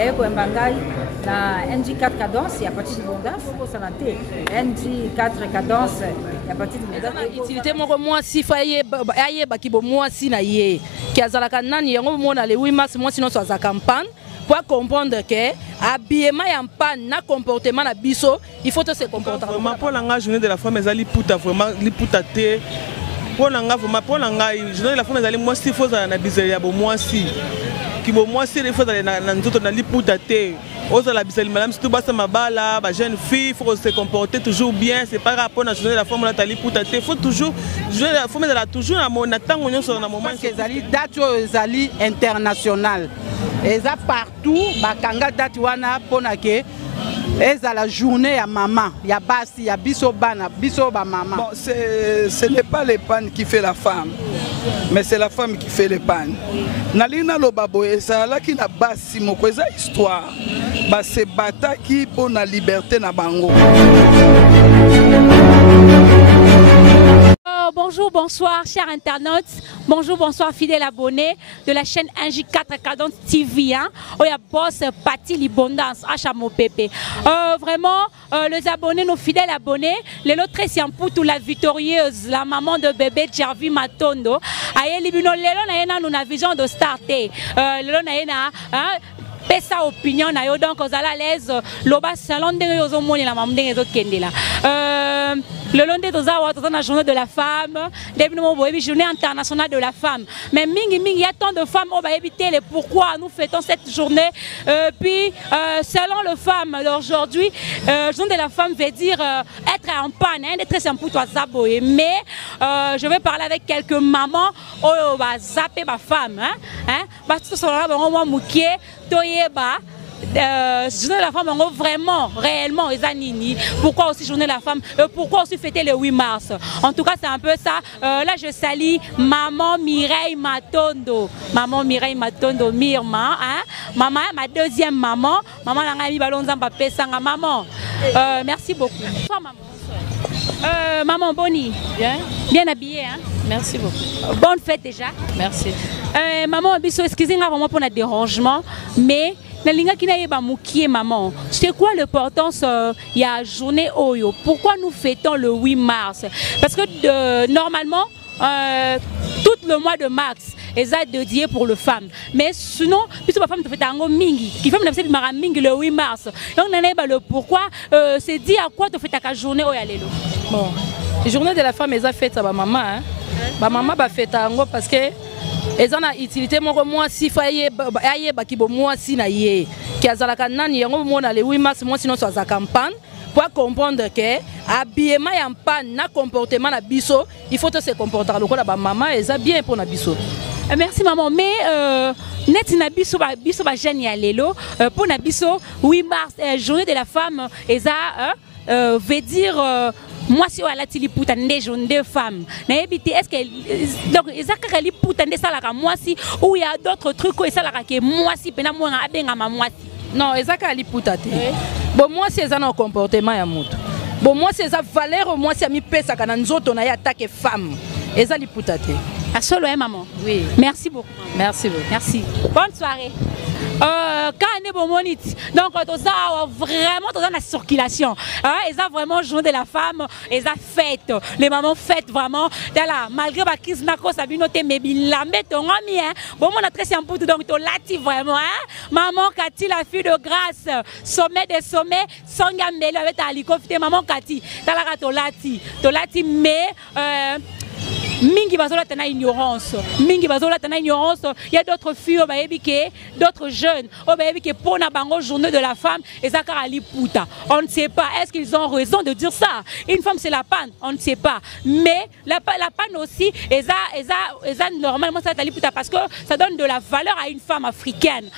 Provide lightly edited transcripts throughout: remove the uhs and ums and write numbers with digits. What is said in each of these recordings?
D'ailleurs, pour Mbangai, la NG4 cadence, il y a partie de Bondas, pour sa santé. NG4 cadence, il y a partie de Bondas. Utilité moi si faye aye bakibo moi si na ye qui azalaka nani yango mona le 8 mars moi sinon so za campagne pour comprendre que habillement y en pas na comportement na biso il faut se comporter vraiment pour la journée de la femme ezali puta vraiment li puta te pour la vraiment pour la journée de la femme ezali moi si faut na bizeli ya bo moi si qui bo moi si il faut na nzoto na li puta te. La madame, si tu bats ma balle, ma jeune fille, il faut se comporter toujours bien. C'est pas rapport à la journée de la femme, il faut toujours, la femme est toujours à mon attente, on a un moment. Les dates internationales. Et ça partout, bakanga date wana ponake. Et ça la journée à maman, il y a basi, il y a bisobana, bisoba maman. Bon, ce n'est pas les pannes qui fait la femme, mais c'est la femme qui fait les pannes. Nalina lobabo et ça là qui n'a basi moko eza histoire. Ba se bata qui pour la liberté na bango. Bonjour, bonsoir, chers internautes. Bonjour, bonsoir, fidèles abonnés de la chaîne NJ4 Cadence TV. On a boss Pati Libondance, HMOPP. Vraiment, les abonnés, nos fidèles abonnés, les lots très pour la victorieuse, la maman de bébé Jarvi Matondo. Aïe, libino, nous avons vision de starter. Pesa opinion na yo donc aux à l'aise loba salon de yo moni la maman de kende là le long de la journée de la femme depuis journée internationale de la femme mais mingi il y a tant de femmes on va éviter les pourquoi nous fêtons cette journée puis selon le femme aujourd'hui journée de la femme veut dire être en panne hein, très simple pour toi zaboye mais je vais parler avec quelques mamans oh va zapper ma femme hein parce que ça là moi moukié toyeba journée de la femme vraiment réellement Zanini pourquoi aussi journée de la femme pourquoi aussi fêter le 8 mars en tout cas c'est un peu ça là je salue maman Mireille Matondo Mirma hein maman ma deuxième maman Nangami Balonzamba Pesanga maman merci beaucoup maman Boni bien habillée hein merci beaucoup bonne fête déjà merci maman excusez-moi vraiment pour le dérangement mais maman, c'est quoi l'importance il y a journée Oyo? Pourquoi nous fêtons le 8 mars? Parce que normalement, tout le mois de mars est dédié pour les femmes. Mais sinon, puisque la femme fait un mingi, qui fait mingi le 8 mars. Donc, on a le pourquoi, c'est dit à quoi tu fais ta journée Oyo? Bon, la journée de la femme est faite à ma maman. Hein? Ma maman va faire tango parce que ils ont utilité moi si faye aye bakibo moi si na ye qui azalaka nani yango mona le 8 mars moi sinon so za campagne pour comprendre que habillement y en pas na comportement na biso il faut se comporter lokola ba maman eza bien pour na biso. Merci maman mais net na biso ba jeune ya lelo pour na biso 8 mars journée de la femme eza veut dire moi si on a la puta des jeunes des femmes est-ce que donc ezaka li puta des salaka moi si ou il y a d'autres trucs que salaka que moi si pena moi abenga ma moi si non ezaka li puta te bon moi si ezana un comportement ya mutu bon moi si eza valeur moi si ami pesa kana nzoto na ya attaque femme ezali puta te à solo hein maman oui merci beaucoup merci beaucoup merci bonne soirée donc vraiment dans la circulation ils ont vraiment journée de la femme ils ont fête les mamans fêtent vraiment malgré la crise nako sabinoté mais la mettent en hein bon on a très simple donc to lati vraiment hein maman Cathy la fille de grâce sommet des sommets sanga melo avec aliko maman Cathy to lati mais mingi bazola tana ignorance il y a d'autres filles d'autres jeunes pour la bango journée de la femme et zakara liputa on ne sait pas est-ce qu'ils ont raison de dire ça une femme c'est la panne on ne sait pas mais la panne aussi normalement ça liputa parce que ça donne de la valeur à une femme africaine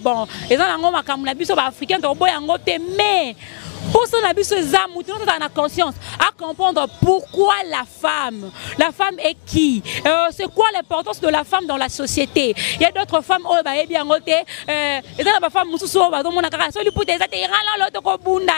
bon nango makamuna biso ba africaine to boyango te mais Pour ça, on a vu ce zamou, tout le monde a la conscience à comprendre pourquoi la femme est qui, c'est quoi l'importance de la femme dans la société. Il y a d'autres femmes, oh, bah, eh bien, et ça, la femme, moussou, bah, dans mon accord, celui pour des athées, l'autre ko bunda,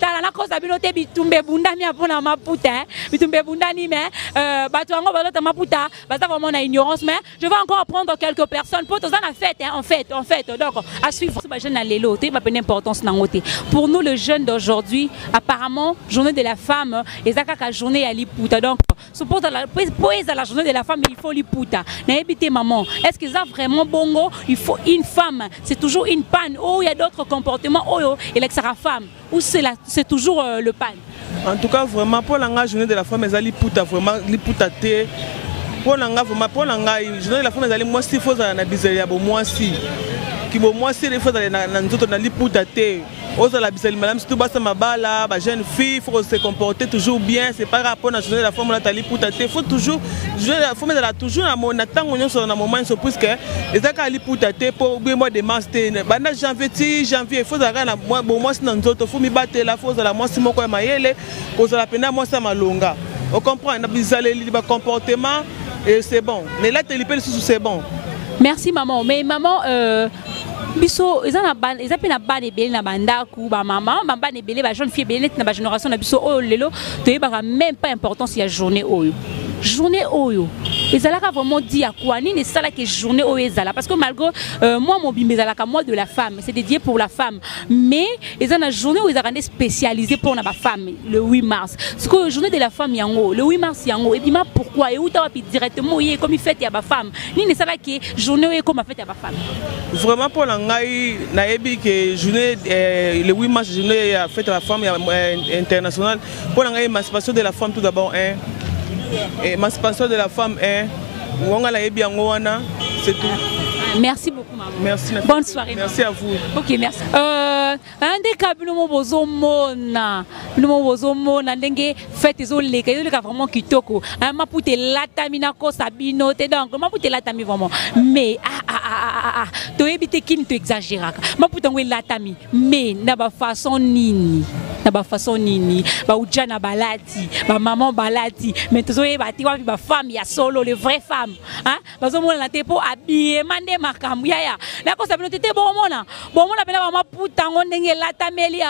t'as la cause d'habiter, bitumbe bunda, mi apona ma putain, bitumbe bunda ni mais, bah, tu as encore l'autre ma puta, bah, ça vraiment une ignorance, mais je vais encore apprendre quelques personnes pour tout ça en fait, donc à suivre. Ce jeune à l'élo, tu vas prendre importance dans côté. Pour nous, le jeune d'aujourd'hui, apparemment, journée de la femme, et ça la journée à l'ipouta, donc suppose à la journée de la femme, il faut l'ipouta. N'habitez maman, est-ce que ça vraiment bongo? Il faut une femme, c'est toujours une panne. Oh, il y a d'autres comportements. Oh, et que sera femme. Ou c'est toujours le panne. En tout cas, vraiment, pour la journée de la femme, elle a l'ipouta, vraiment l'ipouta té. Pour la journée de la femme, elle a moi si faut na bizeria bo moi si. Qui bo moi si les fois na nzoto na l'ipouta té. Osa la bisali madame surtout basa mabala, ba jeune fille, faut se comporter toujours bien, c'est pas rapport à la journée de la femme là tali pour tater, faut toujours journée de la femme elle a toujours na tango nyonso na moment so puisque ezaka ali pour tater pour bien mois de mars bana janvier faut zaka na bon mois na nzoto faut mi battre la faut la mois si moko ya mayele ko za la pena mois sa malonga. On comprend na bisali ba comportement et c'est bon. Mais là télipel c'est bon. Merci maman, mais maman biso ils appellent na ban ebele na bandaku ba maman ba ban ebele ba jeune fille ebele na ba génération na biso oyo lelo to yeba même pas importance ya journée oyo ezalaka vraiment dit à quoi ni ça là que journée oyo ezala parce que malgré moi mon bimbe ezalaka mois de la femme c'est dédié pour la femme mais ezana na journée où ils ont spécialisé pour na ba femme le 8 mars parce que journée de la femme yango le 8 mars yango et bima pourquoi et où ta wapi directement comme il fête ya ba femme ni ça là que journée oyo comme fête ya ba femme vraiment pour ngai nayebi que journée le 8 mars journée ya fête la femme internationale pour ngai émancipation de la femme tout d'abord émancipation de la femme on la yebi yango wana c'est tout. Merci beaucoup maman. Merci. Bonne soirée. Merci à vous. OK, merci. Ande kabino mo bozomona ndenge fête ezoleka vraiment kitoko. Mapute latamina ko sabino te donc mapute latami vraiment mais to ebite kini to exagéraka. Mapute ngwe latami mais na ba façon nini ba ujana balati ba maman balati mais tozo ebati wa ba femme ya solo les vraies femmes hein bazomona na te po habiller mande makambu ya na ko sabino tete bomona pena ba maputa ndenge latameli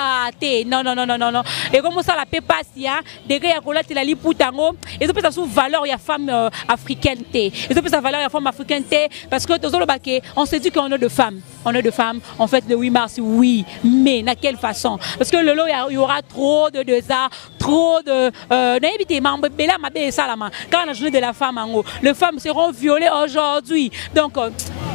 te non et comme ça la pe passi hein dege ya kolati la liputa ngo ezo pesa sous valeur ya femme africaine te ezo pesa valeur ya femme africaine te parce que tozo lobake on se dit qu'on est de femmes on fait le 8 mars oui mais na quelle façon parce que le lot il y aura trop de desarts trop de naïbité mambe bela mabe salama quand la journée de la femme en haut les femmes seront violées aujourd'hui donc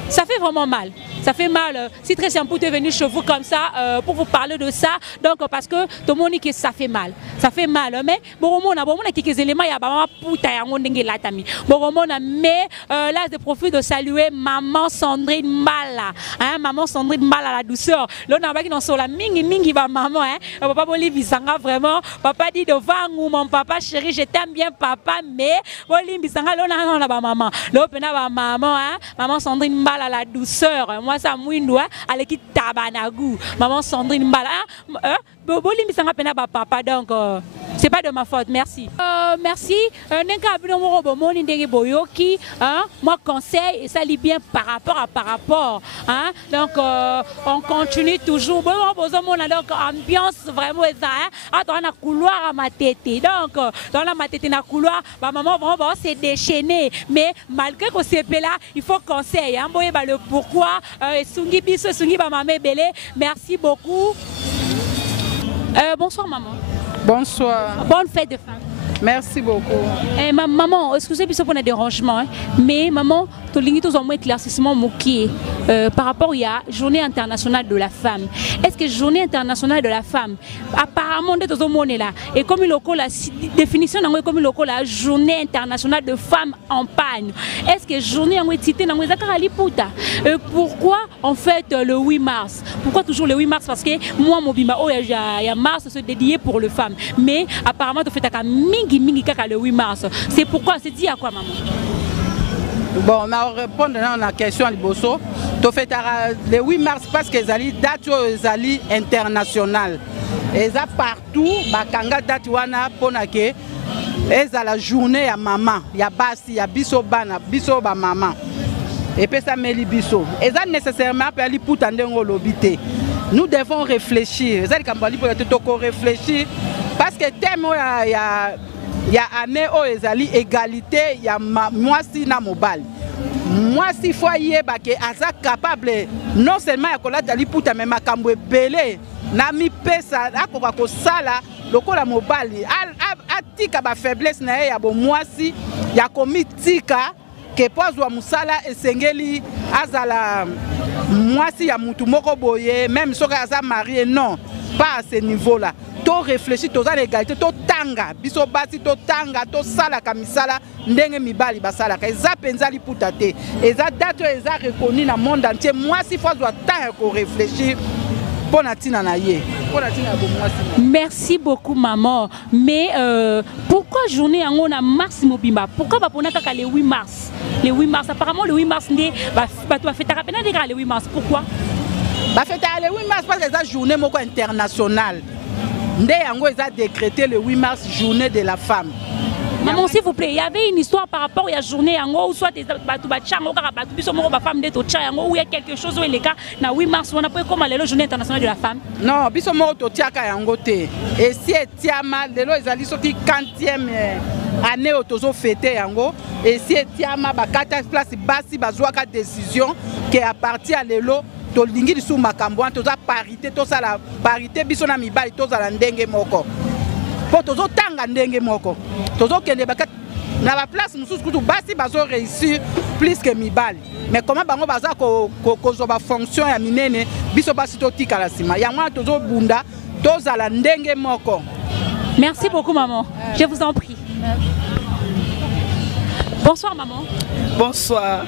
ça fait vraiment mal. Ça fait mal. Si très simple est venu chez vous comme ça pour vous parler de ça. Donc parce que tout le monde dit que ça fait mal. Ça fait mal. Mais bon, on a quelques éléments. Il y a pas puta ya ngondenge latami. Bon, mais là je profite de saluer maman Sandrine Mala. Hein, maman Sandrine Mala la douceur. Là on a pas qui dans la mingi ba maman. Hein, papa Boli Bisanga vraiment. Papa dit devant nous mon papa chéri, je t'aime bien papa, mais Boli Bisanga là on a ba maman. Là on a ba maman. Hein, maman Sandrine Mala la douceur. Moi ça mouindou avec qui tabanagu. Maman Sandrine Mbala. Boli misanga pena ba papa donc c'est pas de ma faute. Merci. Merci. Nenka abino mo bomoni ndenge boyoki moi conseil et ça lit bien par rapport hein. Donc on continue toujours bon bozomona donc ambiance vraiment ça hein. Dans la couloir à ma tête. Donc dans la ma tête na couloir ba maman vraiment c'est déchaîné mais malgré que c'est là il faut conseil hein. Le pourquoi sungi biso sungi ba maman belé. Merci beaucoup. Bonsoir maman. Bonsoir. Bonne fête de femme. Merci beaucoup. Maman, excusez-moi pour le dérangement, hein, mais maman, tu as tous en moins éclaircissement moqué par rapport à la journée internationale de la femme. Est-ce que journée internationale de la femme, apparemment, de tout monde est là, et comme il y la définition, comme il y la journée internationale de femmes en panne, est-ce que journée en cité dans les pourquoi en fait le 8 mars? Pourquoi toujours le 8 mars? Parce que moi, mon bima, il y a mars, c'est dédié pour les femmes, mais apparemment, tu fais ta mingi kaka le 8 mars. C'est pourquoi c'est dit à quoi maman? Bon, on a répondu à la question à Liboso. le 8 mars parce que ezali date ezali international. Eza partout bakanga date wana pona ke ezala journée ya maman, ya basi, ya biso bana, biso ba maman. Et puis ça meli biso. Eza nécessairement pour aller pour tandengo lobité. Nous devons réfléchir. Eza likambali pour toko réfléchir parce que thème ya année o ezali égalité ya mwasi na mobali. Mwasi foyer ba ke aza capable non seulement ya kolata liputa mais makambo ebele na mi pesa akoka ko sala lokola mobali atika ba faiblesse na ye ya bo mwasi ya komitika ke pozwa musala esengeli azala mwasi ya mutu moko boye même soka aza marié non pas à ce niveau là to réfléchir to za l'égalité to tanga biso basi to tanga to sala kamisala ndenge mibali basala ka eza penza liputa te eza date eza reconnu na monde entier mwasi fozwa temps ko réfléchir. Merci beaucoup maman. Mais pourquoi journée en on a mars mobimba? Pourquoi pas le 8 mars? Le 8 mars apparemment le 8 mars tu as fait le 8 mars. Pourquoi? Le 8 mars parce que c'est la journée internationale. Ndé yango a décrété le 8 mars journée de la femme. Maman, s'il vous plaît, il y avait une histoire par rapport à la journée ou soit des ou il y a quelque chose où il est cas na 8 mars on a pas comme la journée internationale de la femme. Non, biso mo to tiaka yango te. Et si etiama lelo ezali soki 40e année otozo fêter yango et si etiama ba 4 place basi bazwaka décision que à partir à lelo to lingi sous makambo to za parité to ça la parité biso na mibali to za la ndenge moko. Po tozo tanga ndenge moko. Tozo kende ba na la place mususu kutu basi bazo réussir plus que mibali. Mais comment bango baza ko zoba fonction ya minene biso basi to tika la sima. Ya mwa tozo bunda to za la ndenge moko. Merci beaucoup maman. Je vous en prie. Bonsoir maman. Bonsoir.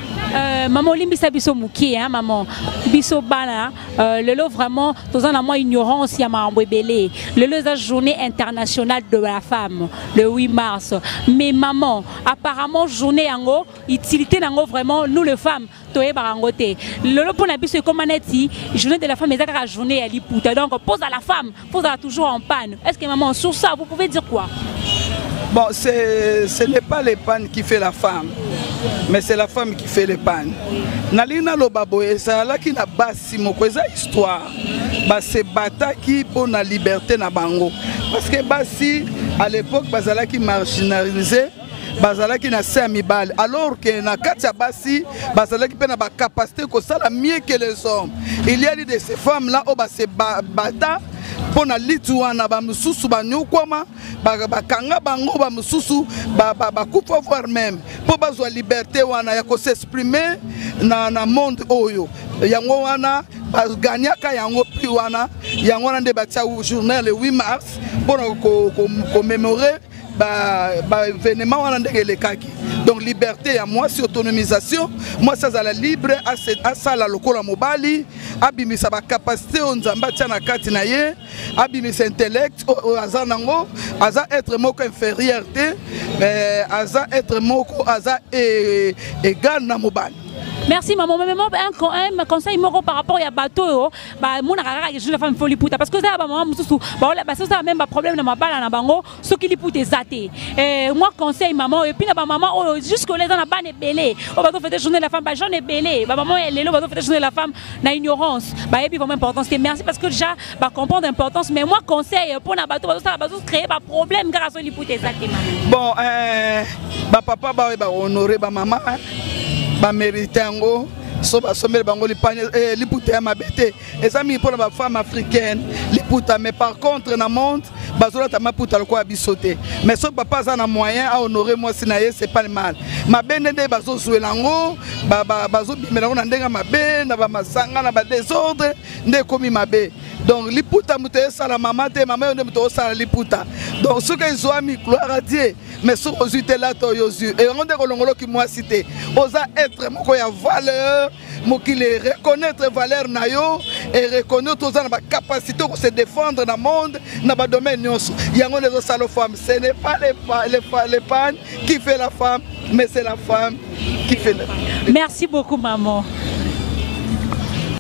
Maman limbisa biso muki hein maman. Biso bana le lot vraiment tous en moi ignorance ya mambo belé. Le lot la journée internationale de la femme le 8 mars. Mais maman, apparemment journée yango utilité nango vraiment nous les femmes toye barangote. Le lot pour na biso comme aneti journée de la femme ezaka journée à liputa. Donc pose à la femme, pose à toujours en panne. Est-ce que maman sur ça vous pouvez dire quoi? Bon, ce n'est pas les pannes qui fait la femme, mais c'est la femme qui fait les pannes. Nalina lobabo ezala ki na basi moko eza histoire. Ba se bataki pour la liberté na bango. Parce que basi à l'époque bazala ki marginalisé, bazala ki na se amibal. Alors que na katia basi bazala ki pe na ba capacité ko sala mieux que les hommes. Il y a de ces femmes là au ba se bata pour na lituana ba mususu ba nyokwama ba kanga bango ba mususu ba kufa voir même pour bazwa liberté wana ya ko s'exprimer na monde oyo yango wana ba ganyaka yango pri wana yango wana nde batia journée le 8 mars pour commémorer ba événement wana ndenge lekaki. Donc liberté à moi, c'est autonomisation. Moi, ça la libre à ça la lokola mobali, abimisa ba capacité on zamba tiana katinaye, abimisa intellect azanango, aza être moko infériorité, aza être moko aza égal na mobali. Merci maman, mais un conseil par rapport à bateau, mon je la femme faut liputa parce que ça maman ça même problème dans ma balle na bango, ce qui liputa zaté. Moi conseil maman et puis na maman jusque les dans la banne belé, on va faire journée la femme ba jeune belé, maman elle est là va faire journée la femme na ignorance. Bah et puis vraiment important, c'est merci parce que déjà ba comprendre l'importance mais moi conseil pour na bateau ça va créer pas problème grâce au liputa zaté maman. Bon ba papa ba honorer ba maman ba mérite yango so ba sommer bango liputa ya mabete ezami pour la femme africaine liputa mais par contre na monde bazola ta maputa ko abisote mais so papa za na moyen à honorer moi sinaye c'est pas le mal mabende nde bazo jouer lango bazo bimela na ndenga mabe na ba masanga na ba désordre nde komi mabe donc liputa muté sala mama te mama nde muto sala liputa donc ce que ils ont mis gloire à Dieu mais so ozuite là to yozu et on nde kolongolo ki moi cité oza être moko ya valeur moko les reconnaître valeur na yo et reconnaître aux na capacité de se défendre dans le monde na ba domaine nyonso yango les salo femmes ce n'est pas les pannes qui fait la femme mais c'est la femme qui fait le. Merci beaucoup maman.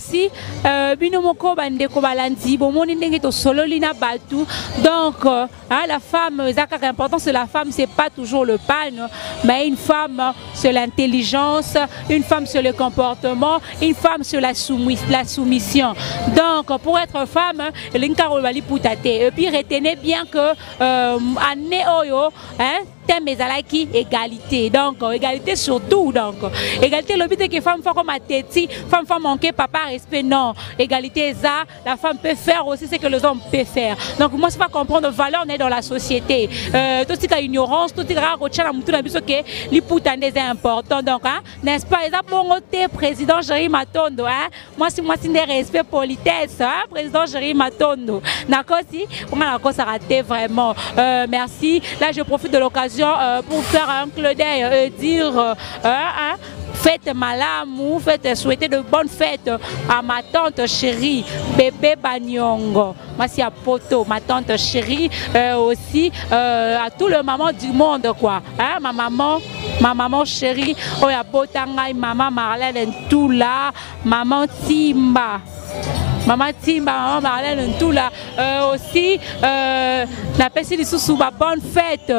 aussi bino moko bandeko balandi bomoni ndenge to sololi na batu. Donc la femme, l'importance de la femme, c'est pas toujours le pan, mais une femme c'est l'intelligence, une femme c'est le comportement, une femme c'est la soumission. Donc pour être femme, et puis retenez bien que année oyo, thème ezalaki égalité. Donc égalité surtout, donc égalité le but est que femme comme a teti, femme manquer papa respect, non. Égalité ça, la femme peut faire aussi ce que les hommes peuvent faire. Donc moi c'est pas comprendre valeur on est dans la société. Tout ce qui est ignorance, tout ce qui est rachana mutu na biso que l'iputande est important. Donc n'est-ce pas ça bon côté président Jerry Matondo moi si des respect politesse président Jerry Matondo. D'accord si on a encore ça raté vraiment. Merci. Là je profite de l'occasion pour faire un clin d'œil dire fête malamou, souhaiter de bonnes fêtes à ma tante chérie bébé Banyongo. Moi c'est à Poto, ma tante chérie aussi à tout le maman du monde quoi. Ma maman chérie, oh ya Botangai, maman Marlène tout là, maman Timba. Maman Timba, maman Marlène tout là aussi na pesi lisusu ba bonne fête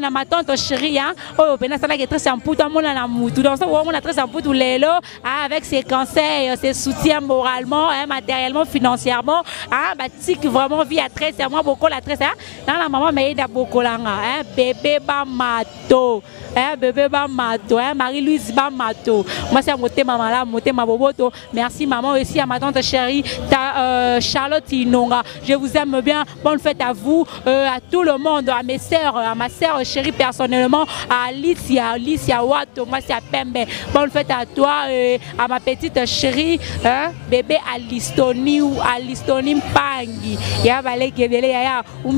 na ma tante chérie oh pena sala qui est très important mona na mutu donc ça on a très important lelo avec ses conseils ses soutiens moralement matériellement financièrement batik vraiment vie à très serment beaucoup la très dans la maman mais da beaucoup langa bébé ba mato bébé ba mato Marie-Louise ba mato moi c'est moté maman là moté ma boboto merci maman aussi à ma tante chérie Charlotte Inonga, je vous aime bien, bonne fête à vous, à tout le monde, à mes sœurs, à ma sœur chérie personnellement, à Alicia Wato, moi c'est à Pembe, bonne fête à toi, à ma petite chérie, bébé Alistoni ou Alistoni Mpangi, ya balé kebele ya ou